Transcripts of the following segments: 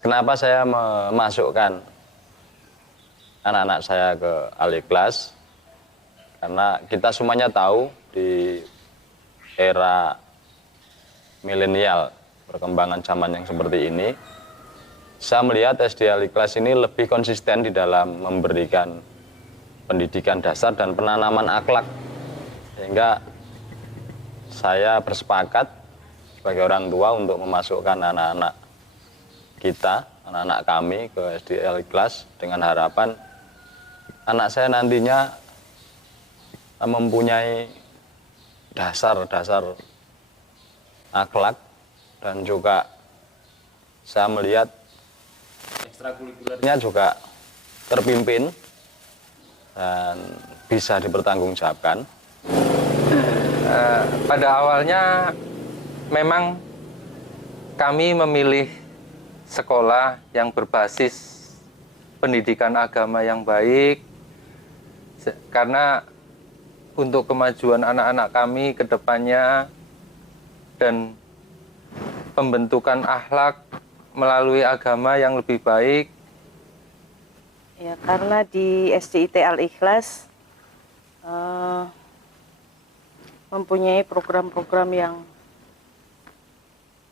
Kenapa saya memasukkan anak-anak saya ke Al-Ikhlas? Karena kita semuanya tahu di era milenial, perkembangan zaman yang seperti ini, saya melihat SD Al-Ikhlas ini lebih konsisten di dalam memberikan pendidikan dasar dan penanaman akhlak. Sehingga saya bersepakat sebagai orang tua untuk memasukkan anak-anak kita, anak-anak kami ke SD Al-Ikhlas dengan harapan anak saya nantinya mempunyai dasar-dasar akhlak, dan juga saya melihat ekstrakurikulernya juga terpimpin dan bisa dipertanggungjawabkan. Pada awalnya memang kami memilih sekolah yang berbasis pendidikan agama yang baik, karena untuk kemajuan anak-anak kami ke depannya dan pembentukan akhlak melalui agama yang lebih baik. Ya, karena di SDIT Al-Ikhlas mempunyai program-program yang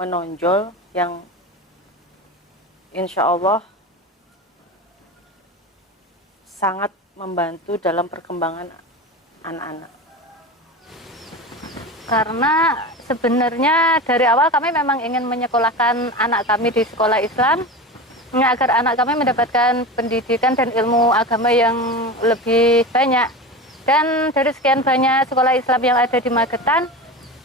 menonjol, yang insya Allah sangat membantu dalam perkembangan anak-anak. Karena sebenarnya dari awal kami memang ingin menyekolahkan anak kami di sekolah Islam agar anak kami mendapatkan pendidikan dan ilmu agama yang lebih banyak. Dan dari sekian banyak sekolah Islam yang ada di Magetan,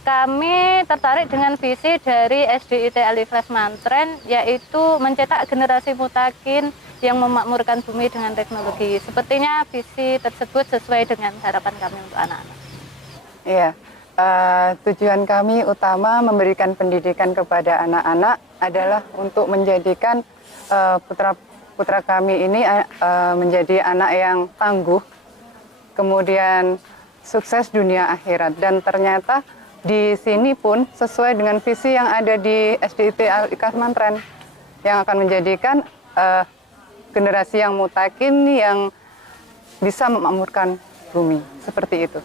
kami tertarik dengan visi dari SDIT Al-Ikhlas Mantren, yaitu mencetak generasi mutakin yang memakmurkan bumi dengan teknologi. Sepertinya visi tersebut sesuai dengan harapan kami untuk anak-anak. Iya, tujuan kami utama memberikan pendidikan kepada anak-anak adalah untuk menjadikan putra kami ini menjadi anak yang tangguh, kemudian sukses dunia akhirat. Dan ternyata di sini pun sesuai dengan visi yang ada di SDIT Al-Ikhlas Mantren, yang akan menjadikan generasi yang mutakin yang bisa memakmurkan bumi, seperti itu.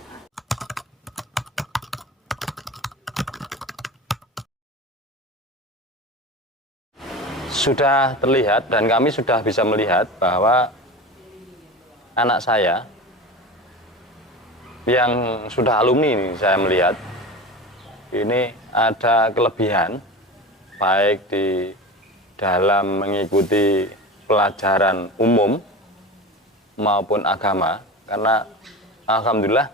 Sudah terlihat dan kami sudah bisa melihat bahwa anak saya yang sudah alumni ini, saya melihat ini ada kelebihan baik di dalam mengikuti pelajaran umum maupun agama, karena alhamdulillah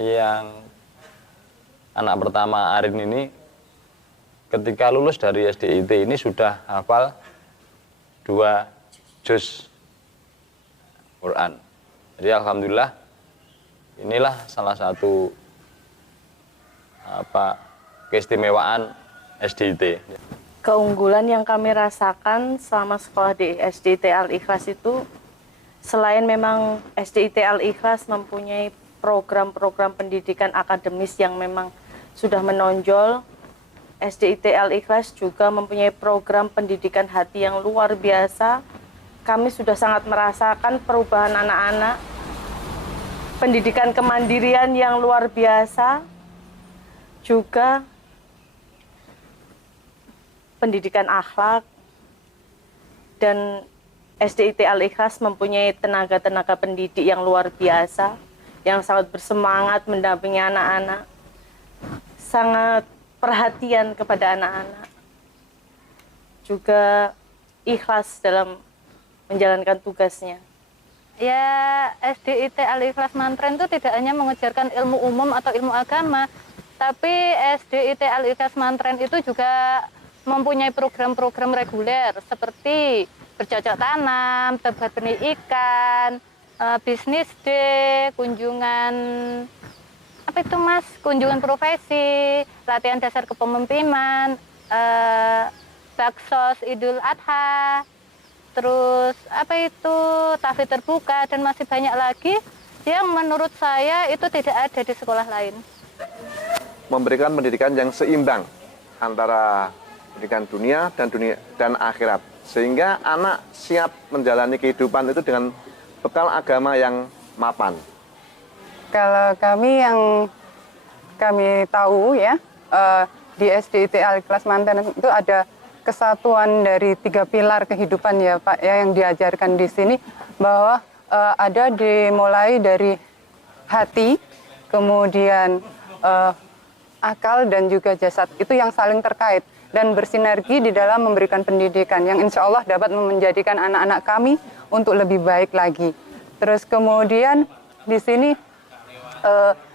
yang anak pertama Arin ini ketika lulus dari SDIT ini sudah hafal 2 juz Quran. Jadi alhamdulillah inilah salah satu keistimewaan SDIT. Keunggulan yang kami rasakan selama sekolah di SDIT Al-Ikhlas itu, selain memang SDIT Al-Ikhlas mempunyai program-program pendidikan akademis yang memang sudah menonjol, SDIT Al-Ikhlas juga mempunyai program pendidikan hati yang luar biasa. Kami sudah sangat merasakan perubahan anak-anak, pendidikan kemandirian yang luar biasa, juga pendidikan akhlak, dan SDIT Al-Ikhlas mempunyai tenaga-tenaga pendidik yang luar biasa, yang sangat bersemangat mendampingi anak-anak, sangat perhatian kepada anak-anak, juga ikhlas dalam menjalankan tugasnya. Ya, SDIT Al-Ikhlas Mantren itu tidak hanya mengajarkan ilmu umum atau ilmu agama, tapi SDIT Al-Ikhlas Mantren itu juga mempunyai program-program reguler seperti bercocok tanam, terbuat benih ikan, bisnis day, kunjungan kunjungan profesi, latihan dasar kepemimpinan, baksos Idul Adha, terus tahfidz terbuka, dan masih banyak lagi yang menurut saya itu tidak ada di sekolah lain. Memberikan pendidikan yang seimbang antara pendidikan dunia dan akhirat, sehingga anak siap menjalani kehidupan itu dengan bekal agama yang mapan. Kalau kami yang kami tahu ya, di SDIT Al-Ikhlas Manten itu ada kesatuan dari 3 pilar kehidupan ya Pak ya, yang diajarkan di sini, bahwa ada dimulai dari hati, kemudian akal dan juga jasad, itu yang saling terkait dan bersinergi di dalam memberikan pendidikan yang insya Allah dapat menjadikan anak-anak kami untuk lebih baik lagi. Terus kemudian di sini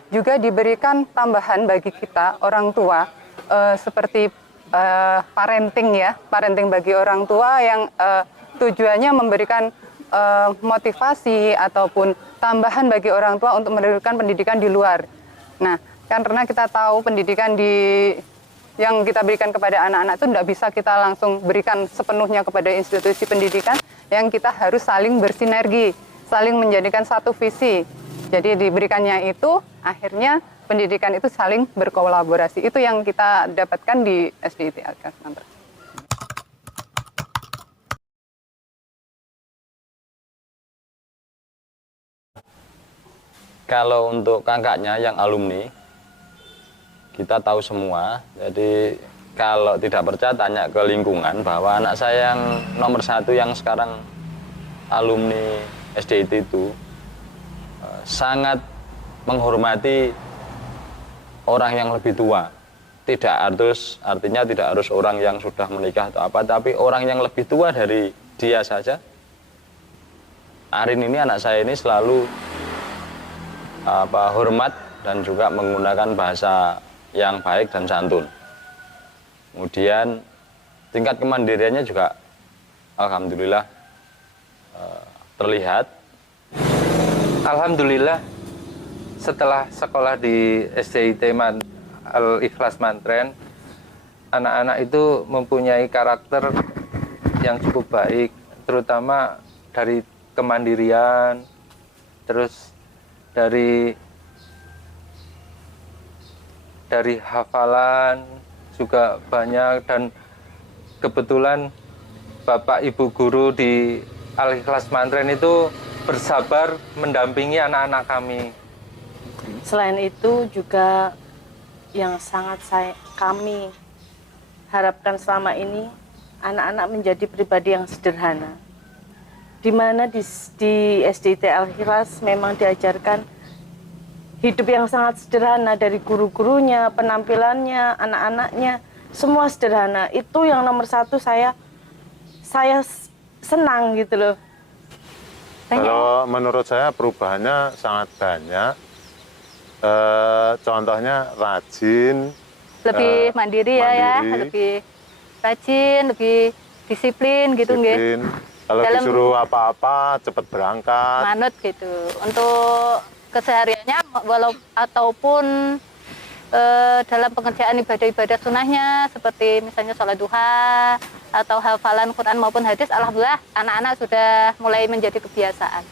juga diberikan tambahan bagi kita orang tua, seperti parenting ya, parenting bagi orang tua yang tujuannya memberikan motivasi ataupun tambahan bagi orang tua untuk memberikan pendidikan di luar. Nah, karena kita tahu pendidikan yang kita berikan kepada anak-anak itu tidak bisa kita langsung berikan sepenuhnya kepada institusi pendidikan, yang kita harus saling bersinergi, saling menjadikan satu visi. Jadi diberikannya itu, akhirnya pendidikan itu saling berkolaborasi. Itu yang kita dapatkan di SDIT Al-Ikhlas Manten. Kalau untuk kakaknya yang alumni, kita tahu semua. Jadi kalau tidak percaya tanya ke lingkungan, bahwa anak saya yang nomor 1 yang sekarang alumni SDIT itu sangat menghormati orang yang lebih tua. Artinya tidak harus orang yang sudah menikah atau apa, tapi orang yang lebih tua dari dia saja. Arin ini, anak saya ini, selalu hormat dan juga menggunakan bahasa yang baik dan santun. Kemudian tingkat kemandiriannya juga alhamdulillah terlihat. Alhamdulillah, setelah sekolah di SDIT Al-Ikhlas Manten, anak-anak itu mempunyai karakter yang cukup baik, terutama dari kemandirian, terus dari hafalan juga banyak, dan kebetulan Bapak Ibu guru di Al-Ikhlas Manten itu bersabar mendampingi anak-anak kami. Selain itu juga yang sangat kami harapkan selama ini, anak-anak menjadi pribadi yang sederhana. Di mana di SDIT Al-Ikhlas memang diajarkan hidup yang sangat sederhana, dari guru-gurunya, penampilannya, anak-anaknya, semua sederhana. Itu yang nomor 1 saya senang gitu loh. Kalau menurut saya perubahannya sangat banyak. Contohnya rajin, Lebih mandiri ya, lebih rajin, lebih disiplin gitu nggih. Kalau disuruh apa-apa cepat berangkat. Manut gitu. Untuk kesehariannya ataupun dalam pengerjaan ibadah-ibadah sunnahnya, seperti misalnya sholat duha atau hafalan Quran maupun hadis, alhamdulillah anak-anak sudah mulai menjadi kebiasaan.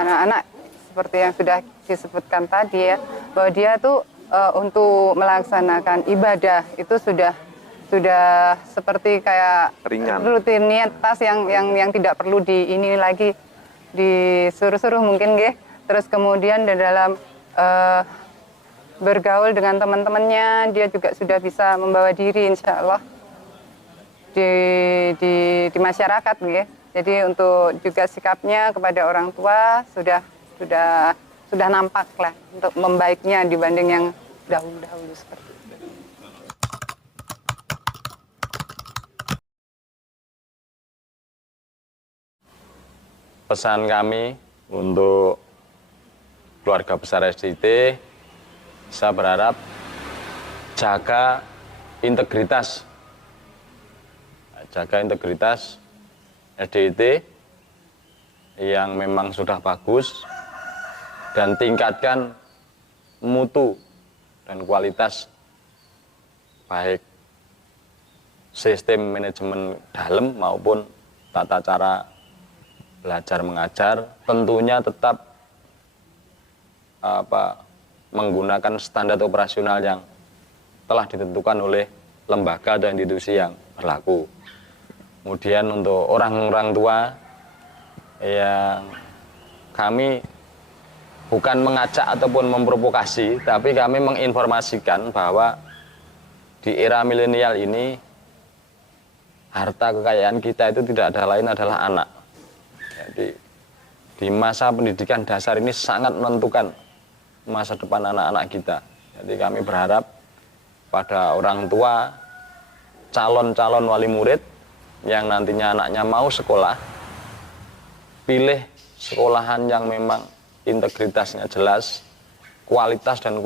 Anak-anak seperti yang sudah disebutkan tadi ya, bahwa dia tuh untuk melaksanakan ibadah itu sudah seperti kayak Ringan. rutinitas yang tidak perlu ini lagi disuruh-suruh mungkin nggih. Terus kemudian di dalam bergaul dengan teman-temannya, dia juga sudah bisa membawa diri insya Allah di masyarakat nggih. Jadi untuk juga sikapnya kepada orang tua sudah nampak lah untuk membaiknya dibanding yang dahulu seperti itu. Pesan kami untuk keluarga besar SDIT, saya berharap jaga integritas SDIT yang memang sudah bagus, dan tingkatkan mutu dan kualitas baik sistem manajemen dalam maupun tata cara belajar mengajar. Tentunya tetap menggunakan standar operasional yang telah ditentukan oleh lembaga atau institusi yang berlaku. Kemudian untuk orang-orang tua yang kami bukan mengajak ataupun memprovokasi, tapi kami menginformasikan bahwa di era milenial ini harta kekayaan kita itu tidak ada lain adalah anak. Jadi di masa pendidikan dasar ini sangat menentukan masa depan anak-anak kita. Jadi kami berharap pada orang tua, calon-calon wali murid yang nantinya anaknya mau sekolah, pilih sekolahan yang memang integritasnya jelas, kualitas dan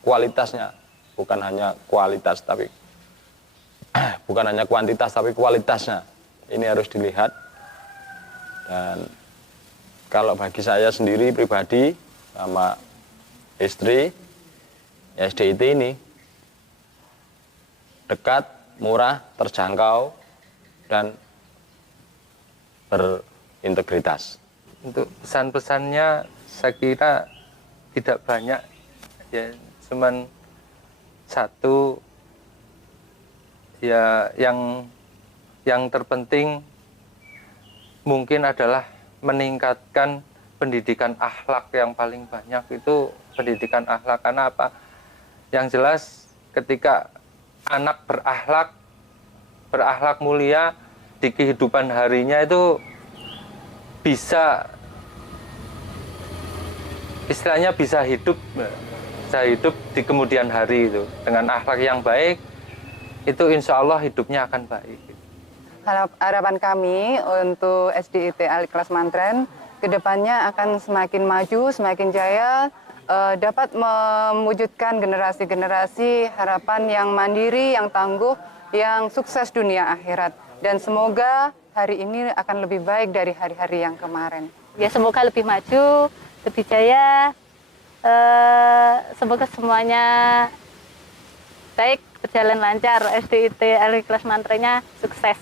kualitasnya bukan hanya kualitas tapi bukan hanya kuantitas tapi kualitasnya ini harus dilihat. Dan kalau bagi saya sendiri pribadi sama istri, SDIT ini dekat, murah, terjangkau dan berintegritas. Untuk pesan-pesannya saya kira tidak banyak, ya cuman satu, ya yang terpenting mungkin adalah meningkatkan pendidikan akhlak. Yang paling banyak itu pendidikan akhlak. Karena apa? Yang jelas ketika anak berakhlak mulia di kehidupan harinya itu bisa, istilahnya bisa hidup di kemudian hari itu dengan akhlak yang baik, itu insya Allah hidupnya akan baik. Harapan kami untuk SDIT Al-Ikhlas Mantren kedepannya akan semakin maju, semakin jaya, dapat mewujudkan generasi-generasi harapan yang mandiri, yang tangguh, yang sukses dunia akhirat. Dan semoga hari ini akan lebih baik dari hari-hari yang kemarin. Ya semoga lebih maju, lebih jaya, semoga semuanya baik, berjalan lancar, SDIT Al-Ikhlas Mantrennya sukses.